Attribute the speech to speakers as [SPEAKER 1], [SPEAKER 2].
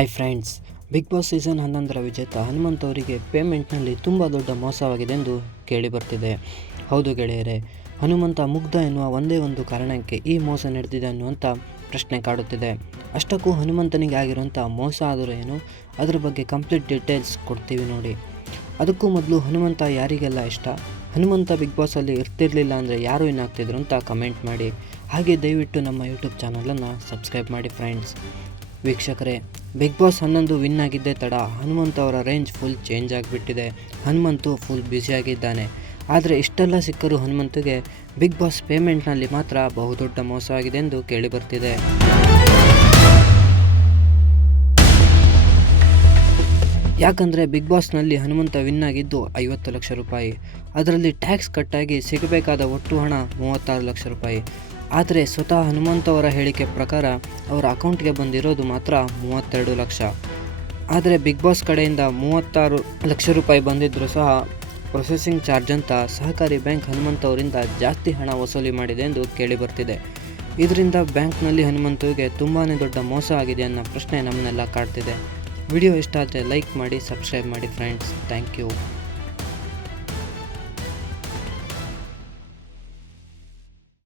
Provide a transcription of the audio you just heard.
[SPEAKER 1] Hi friends Bigg Boss season ಹನ್ನೊಂದರ ವಿಜೇತ ಹನುಮಂತ್ ಅವರಿಗೆ ಪೇಮೆಂಟ್ನಲ್ಲಿ ತುಂಬ ದೊಡ್ಡ ಮೋಸವಾಗಿದೆ ಎಂದು ಕೇಳಿಬರ್ತಿದೆ. ಹೌದು ಗೆಳೆಯರೆ, ಹನುಮಂತ ಮುಗ್ಧ ಎನ್ನುವ ಒಂದೇ ಒಂದು ಕಾರಣಕ್ಕೆ ಈ ಮೋಸ ನಡೆದಿದೆ ಅನ್ನುವಂಥ ಪ್ರಶ್ನೆ ಕಾಡುತ್ತಿದೆ. ಅಷ್ಟಕ್ಕೂ ಹನುಮಂತನಿಗೆ ಆಗಿರುವಂಥ ಮೋಸ ಆದರೂ ಏನು? ಅದರ ಬಗ್ಗೆ ಕಂಪ್ಲೀಟ್ ಡೀಟೇಲ್ಸ್ ಕೊಡ್ತೀವಿ ನೋಡಿ. ಅದಕ್ಕೂ ಮೊದಲು ಹನುಮಂತ ಯಾರಿಗೆಲ್ಲ ಇಷ್ಟ? ಹನುಮಂತ ಬಿಗ್ ಬಾಸಲ್ಲಿ ಇರ್ತಿರಲಿಲ್ಲ ಅಂದರೆ ಯಾರು ಏನಾಗ್ತಿದ್ರು ಅಂತ ಕಮೆಂಟ್ ಮಾಡಿ. ಹಾಗೆ ದಯವಿಟ್ಟು ನಮ್ಮ ಯೂಟ್ಯೂಬ್ ಚಾನಲನ್ನು ಸಬ್ಸ್ಕ್ರೈಬ್ ಮಾಡಿ ಫ್ರೆಂಡ್ಸ್ ವೀಕ್ಷಕರೇ ಬಿಗ್ ಬಾಸ್ ಹನ್ನೊಂದು ವಿನ್ ಆಗಿದ್ದೇ ತಡ. ಹನುಮಂತ್ ಅವರ ರೇಂಜ್ ಫುಲ್ ಚೇಂಜ್ ಆಗಿಬಿಟ್ಟಿದೆ. ಹನುಮಂತು ಫುಲ್ ಬ್ಯುಸಿಯಾಗಿದ್ದಾನೆ ಆದರೆ ಇಷ್ಟೆಲ್ಲ ಸಿಕ್ಕರೂ ಹನುಮಂತಿಗೆ ಬಿಗ್ ಬಾಸ್ ಪೇಮೆಂಟ್ನಲ್ಲಿ ಮಾತ್ರ ಬಹುದೊಡ್ಡ ಮೋಸ ಆಗಿದೆ ಎಂದು ಕೇಳಿಬರ್ತಿದೆ. ಯಾಕಂದರೆ ಬಿಗ್ ಬಾಸ್ನಲ್ಲಿ ಹನುಮಂತ ವಿನ್ ಆಗಿದ್ದು ಐವತ್ತು ಲಕ್ಷ ರೂಪಾಯಿ. ಅದರಲ್ಲಿ ಟ್ಯಾಕ್ಸ್ ಕಟ್ಟಾಗಿ ಸಿಗಬೇಕಾದ ಒಟ್ಟು ಹಣ ಮೂವತ್ತಾರು ಲಕ್ಷ ರೂಪಾಯಿ. ಆದರೆ ಸ್ವತಃ ಹನುಮಂತ ಅವರ ಹೇಳಿಕೆ ಪ್ರಕಾರ ಅವರ ಅಕೌಂಟ್ಗೆ ಬಂದಿರೋದು ಮಾತ್ರ ಮೂವತ್ತೆರಡು ಲಕ್ಷ. ಆದರೆ ಬಿಗ್ ಬಾಸ್ ಕಡೆಯಿಂದ ಮೂವತ್ತಾರು ಲಕ್ಷ ರೂಪಾಯಿ ಬಂದಿದ್ದರೂ ಸಹ ಪ್ರೊಸೆಸಿಂಗ್ ಚಾರ್ಜ್ ಅಂತ ಸಹಕಾರಿ ಬ್ಯಾಂಕ್ ಹನುಮಂತ ಅವರಿಂದ ಜಾಸ್ತಿ ಹಣ ವಸೂಲಿ ಮಾಡಿದೆ ಎಂದು ಕೇಳಿಬರ್ತಿದೆ. ಇದರಿಂದ ಬ್ಯಾಂಕ್ನಲ್ಲಿ ಹನುಮಂತುವಿಗೆ ತುಂಬಾ ದೊಡ್ಡ ಮೋಸ ಆಗಿದೆ ಅನ್ನೋ ಪ್ರಶ್ನೆ ನಮ್ಮನ್ನೆಲ್ಲ ಕಾಡ್ತಿದೆ. ವಿಡಿಯೋ ಇಷ್ಟ ಆದರೆ ಲೈಕ್ ಮಾಡಿ, ಸಬ್ಸ್ಕ್ರೈಬ್ ಮಾಡಿ ಫ್ರೆಂಡ್ಸ್ ಥ್ಯಾಂಕ್ ಯು